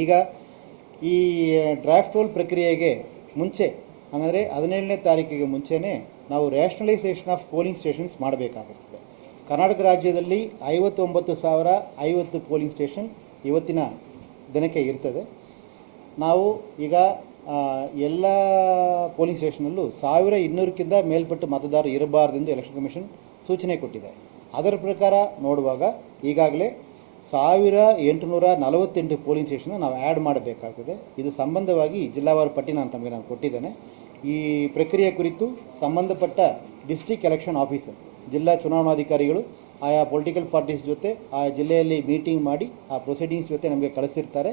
ಈಗ ಈ draft roll ಪ್ರಕ್ರಿಯೆಗೆ ಮುಂಚೆ ಅಂದರೆ 17ನೇ ತಾರೀಕಿಗೆ ಮುಂಚೆನೇ ನಾವು ರ್ಯಾಷನಲೈಸೇಷನ್ ಆಫ್ ಪೋಲಿಂಗ್ ಸ್ಟೇಷನ್ಸ್ ಮಾಡಬೇಕಾಗುತ್ತದೆ. ಕರ್ನಾಟಕ ರಾಜ್ಯದಲ್ಲಿ 59,050 ಪೋಲಿಂಗ್ ಸ್ಟೇಷನ್ ಇವತ್ತಿನ ದಿನಕ್ಕೆ ಇರ್ತದೆ. ನಾವು ಈಗ ಎಲ್ಲ ಪೋಲಿಂಗ್ ಸ್ಟೇಷನಲ್ಲೂ 1200ಕ್ಕಿಂತ ಮೇಲ್ಪಟ್ಟು ಮತದಾರರು ಇರಬಾರ್ದೆಂದು ಎಲೆಕ್ಷನ್ ಕಮಿಷನ್ ಸೂಚನೆ ಕೊಟ್ಟಿದೆ. ಅದರ ಪ್ರಕಾರ ನೋಡುವಾಗ ಈಗಾಗಲೇ 1848 ಪೋಲಿಂಗ್ ಸ್ಟೇಷನ್ ನಾವು ಆ್ಯಡ್ ಮಾಡಬೇಕಾಗ್ತದೆ. ಇದು ಸಂಬಂಧವಾಗಿ ಜಿಲ್ಲಾವಾರು ಪಟ್ಟಿ ನಾನು ಕೊಟ್ಟಿದ್ದೇನೆ. ಈ ಪ್ರಕ್ರಿಯೆ ಕುರಿತು ಸಂಬಂಧಪಟ್ಟ ಡಿಸ್ಟ್ರಿಕ್ಟ್ ಎಲೆಕ್ಷನ್ ಆಫೀಸರ್, ಜಿಲ್ಲಾ ಚುನಾವಣಾಧಿಕಾರಿಗಳು ಆಯಾ ಪೊಲಿಟಿಕಲ್ ಪಾರ್ಟೀಸ್ ಜೊತೆ ಆ ಜಿಲ್ಲೆಯಲ್ಲಿ ಮೀಟಿಂಗ್ ಮಾಡಿ ಆ ಪ್ರೊಸೀಡಿಂಗ್ಸ್ ಜೊತೆ ನಮಗೆ ಕಳಿಸಿರ್ತಾರೆ.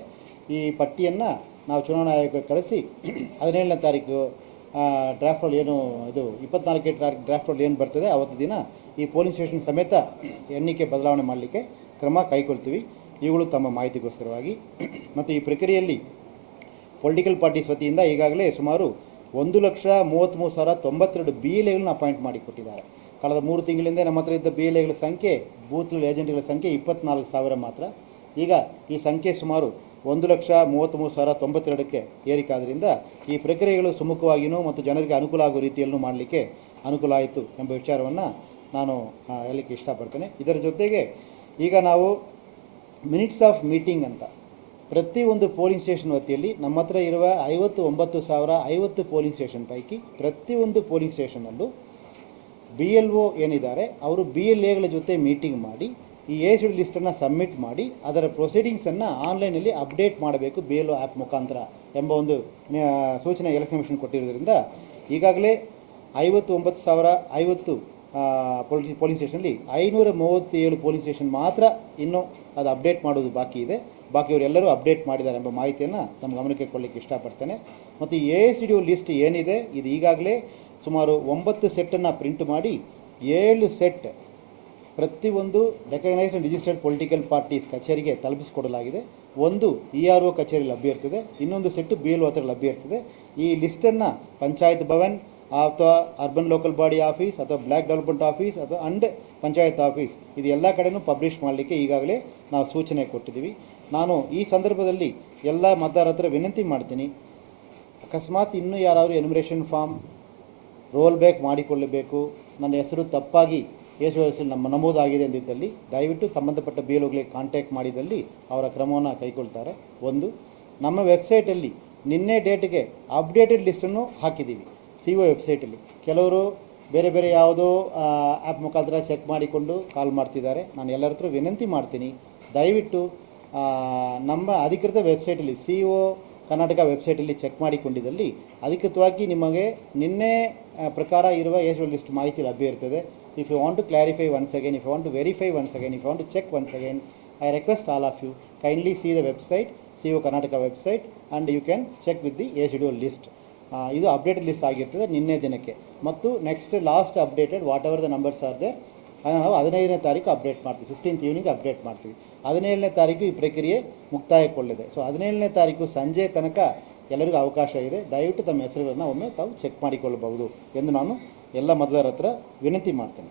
ಈ ಪಟ್ಟಿಯನ್ನು ನಾವು ಚುನಾವಣಾ ಆಯೋಗಕ್ಕೆ ಕಳಿಸಿ 17ನೇ ತಾರೀಕು ಡ್ರಾಫ್ಟ್ ರೋಲ್ ಏನು ಇದು 24ನೇ ತಾರೀಕು ಡ್ರಾಫ್ಟ್ ರೋಲ್ ಏನು ಬರ್ತದೆ ಅವತ್ತು ದಿನ ಈ ಪೋಲಿಂಗ್ ಸ್ಟೇಷನ್ ಸಮೇತ ಎಣ್ಣಿಕೆ ಬದಲಾವಣೆ ಮಾಡಲಿಕ್ಕೆ ಕ್ರಮ ಕೈಗೊಳ್ತೀವಿ. ಇವುಗಳು ತಮ್ಮ ಮಾಹಿತಿಗೋಸ್ಕರವಾಗಿ. ಮತ್ತು ಈ ಪ್ರಕ್ರಿಯೆಯಲ್ಲಿ ಪೊಲಿಟಿಕಲ್ ಪಾರ್ಟೀಸ್ ವತಿಯಿಂದ ಈಗಾಗಲೇ ಸುಮಾರು 1,33,092 BLAಗಳನ್ನ ಅಪಾಯಿಂಟ್ ಮಾಡಿ ಕೊಟ್ಟಿದ್ದಾರೆ. ಕಳೆದ 3 ತಿಂಗಳಿಂದ ನಮ್ಮ ಹತ್ರ ಇದ್ದ BLAಗಳ ಸಂಖ್ಯೆ, ಬೂತ್ ಏಜೆಂಟ್ಗಳ ಸಂಖ್ಯೆ 24,000 ಮಾತ್ರ. ಈಗ ಈ ಸಂಖ್ಯೆ ಸುಮಾರು 1,33,092ಕ್ಕೆ ಏರಿಕಾದ್ದರಿಂದ ಈ ಪ್ರಕ್ರಿಯೆಗಳು ಸುಮುಖವಾಗಿಯೂ ಮತ್ತು ಜನರಿಗೆ ಅನುಕೂಲ ಆಗುವ ರೀತಿಯಲ್ಲೂ ಮಾಡಲಿಕ್ಕೆ ಅನುಕೂಲ ಆಯಿತು ಎಂಬ ವಿಚಾರವನ್ನು ನಾನು ಹೇಳಲಿಕ್ಕೆ ಇಷ್ಟಪಡ್ತೇನೆ. ಇದರ ಜೊತೆಗೆ ಈಗ ನಾವು ಮಿನಿಟ್ಸ್ ಆಫ್ ಮೀಟಿಂಗ್ ಅಂತ ಪ್ರತಿಯೊಂದು ಪೋಲಿಂಗ್ ಸ್ಟೇಷನ್ ವತಿಯಲ್ಲಿ ನಮ್ಮ ಹತ್ರ ಇರುವ 59,050 ಪೋಲಿಂಗ್ ಸ್ಟೇಷನ್ ಪೈಕಿ ಪ್ರತಿಯೊಂದು ಪೋಲಿಂಗ್ ಸ್ಟೇಷನಲ್ಲೂ BLO ಏನಿದ್ದಾರೆ ಅವರು BLAಗಳ ಜೊತೆ ಮೀಟಿಂಗ್ ಮಾಡಿ ಈ ಏಜ್ ಲಿಸ್ಟನ್ನು ಸಬ್ಮಿಟ್ ಮಾಡಿ ಅದರ ಪ್ರೊಸೀಡಿಂಗ್ಸನ್ನು ಆನ್ಲೈನಲ್ಲಿ ಅಪ್ಡೇಟ್ ಮಾಡಬೇಕು BLO ಆ್ಯಪ್ ಮುಖಾಂತರ ಎಂಬ ಒಂದು ಸೂಚನೆ ಎಲೆಕ್ಷನ್ ಕಮಿಷನ್ ಕೊಟ್ಟಿರೋದ್ರಿಂದ ಈಗಾಗಲೇ 59,050 ಪೋಲಿಂಗ್ ಸ್ಟೇಷನಲ್ಲಿ 537 ಪೋಲಿಂಗ್ ಸ್ಟೇಷನ್ ಮಾತ್ರ ಇನ್ನೂ ಅದು ಅಪ್ಡೇಟ್ ಮಾಡೋದು ಬಾಕಿ ಇದೆ. ಬಾಕಿಯವರೆಲ್ಲರೂ ಅಪ್ಡೇಟ್ ಮಾಡಿದ್ದಾರೆ ಎಂಬ ಮಾಹಿತಿಯನ್ನು ನಮ್ಮ ಗಮನಕ್ಕೆ ಕೊಡಲಿಕ್ಕೆ ಇಷ್ಟಪಡ್ತೇನೆ. ಮತ್ತು ASDO ಲಿಸ್ಟ್ ಏನಿದೆ ಇದು ಈಗಾಗಲೇ ಸುಮಾರು 9 ಸೆಟ್ಟನ್ನು ಪ್ರಿಂಟ್ ಮಾಡಿ 7 ಸೆಟ್ ಪ್ರತಿಯೊಂದು recognised and registered political parties ಕಚೇರಿಗೆ ತಲುಪಿಸಿಕೊಡಲಾಗಿದೆ. ಒಂದು ERO ಕಚೇರಿ ಲಭ್ಯ ಇರ್ತದೆ, ಇನ್ನೊಂದು ಸೆಟ್ಟು BLO ಹತ್ರ ಲಭ್ಯ ಇರ್ತದೆ. ಈ ಲಿಸ್ಟನ್ನು ಪಂಚಾಯತ್ ಭವನ್ ಅಥವಾ ಅರ್ಬನ್ ಲೋಕಲ್ ಬಾಡಿ ಆಫೀಸ್ ಅಥವಾ ಬ್ಲಾಕ್ ಡೆವಲಪ್ಮೆಂಟ್ ಆಫೀಸ್ ಅಥವಾ ಅಂಡ್ ಪಂಚಾಯತ್ ಆಫೀಸ್ ಇದು ಎಲ್ಲ ಕಡೆಯೂ ಪಬ್ಲಿಷ್ ಮಾಡಲಿಕ್ಕೆ ಈಗಾಗಲೇ ನಾವು ಸೂಚನೆ ಕೊಟ್ಟಿದ್ದೀವಿ. ನಾನು ಈ ಸಂದರ್ಭದಲ್ಲಿ ಎಲ್ಲ ಮತದಾರರ ಹತ್ರ ವಿನಂತಿ ಮಾಡ್ತೀನಿ, ಅಕಸ್ಮಾತ್ ಇನ್ನೂ ಯಾರಾದರೂ ಎನ್ಯುಮರೇಷನ್ ಫಾರ್ಮ್ ರೋಲ್ ಬ್ಯಾಕ್ ಮಾಡಿಕೊಳ್ಳಬೇಕು, ನನ್ನ ಹೆಸರು ತಪ್ಪಾಗಿ ನಮ್ಮ ನಮೂದಾಗಿದೆ ಎಂದಿದ್ದಲ್ಲಿ ದಯವಿಟ್ಟು ಸಂಬಂಧಪಟ್ಟ BLOಗಳಿಗೆ ಕಾಂಟ್ಯಾಕ್ಟ್ ಮಾಡಿದಲ್ಲಿ ಅವರ ಕ್ರಮವನ್ನು ಕೈಗೊಳ್ತಾರೆ. ಒಂದು, ನಮ್ಮ ವೆಬ್ಸೈಟಲ್ಲಿ ನಿನ್ನೆ ಡೇಟ್ಗೆ ಅಪ್ಡೇಟೆಡ್ ಲಿಸ್ಟನ್ನು ಹಾಕಿದ್ದೀವಿ. CO ವೆಬ್ಸೈಟಲ್ಲಿ ಕೆಲವರು ಬೇರೆ ಬೇರೆ ಯಾವುದೋ ಆ್ಯಪ್ ಮುಖಾಂತರ ಚೆಕ್ ಮಾಡಿಕೊಂಡು ಕಾಲ್ ಮಾಡ್ತಿದ್ದಾರೆ. ನಾನು ಎಲ್ಲರ ಹತ್ರ ವಿನಂತಿ ಮಾಡ್ತೀನಿ, ದಯವಿಟ್ಟು ನಮ್ಮ ಅಧಿಕೃತ ವೆಬ್ಸೈಟಲ್ಲಿ CO ಕರ್ನಾಟಕ ವೆಬ್ಸೈಟಲ್ಲಿ ಚೆಕ್ ಮಾಡಿಕೊಂಡಿದ್ದಲ್ಲಿ ಅಧಿಕೃತವಾಗಿ ನಿಮಗೆ ನಿನ್ನೆ ಪ್ರಕಾರ ಇರುವ ಏಜ್ ಲಿಸ್ಟ್ ಮಾಹಿತಿ ಲಭ್ಯ ಇರ್ತದೆ. If you want to clarify once again, if you want to verify once again, if you want to check once again, I request all of you kindly see the website, CO Karnataka website, and you can check with the ASDO list. ಇದು updated list ಆಗಿರ್ತದೆ ನಿನ್ನೆ ದಿನಕ್ಕೆ. ಮತ್ತು next last updated whatever the numbers are they ನಾವು 15ನೇ ತಾರೀಕು update ಮಾಡ್ತೀವಿ, 15th evening update ಮಾಡ್ತೀವಿ. 17ನೇ ತಾರೀಕು ಈ ಪ್ರಕ್ರಿಯೆ ಮುಕ್ತಾಯಗೊಳ್ಳಲಿದೆ. ಸೊ 17ನೇ ತಾರೀಕು ಸಂಜೆ ತನಕ ಎಲ್ಲರಿಗೂ ಅವಕಾಶ ಇದೆ. ದಯವಿಟ್ಟು ತಮ್ಮ ಹೆಸರುಗಳನ್ನು ಒಮ್ಮೆ ತಾವು ಚೆಕ್ ಮಾಡಿಕೊಳ್ಳಬಹುದು ಎಂದು ನಾನು ಎಲ್ಲ ಮತದಾರರ ಹತ್ರ ವಿನಂತಿ ಮಾಡ್ತೇನೆ.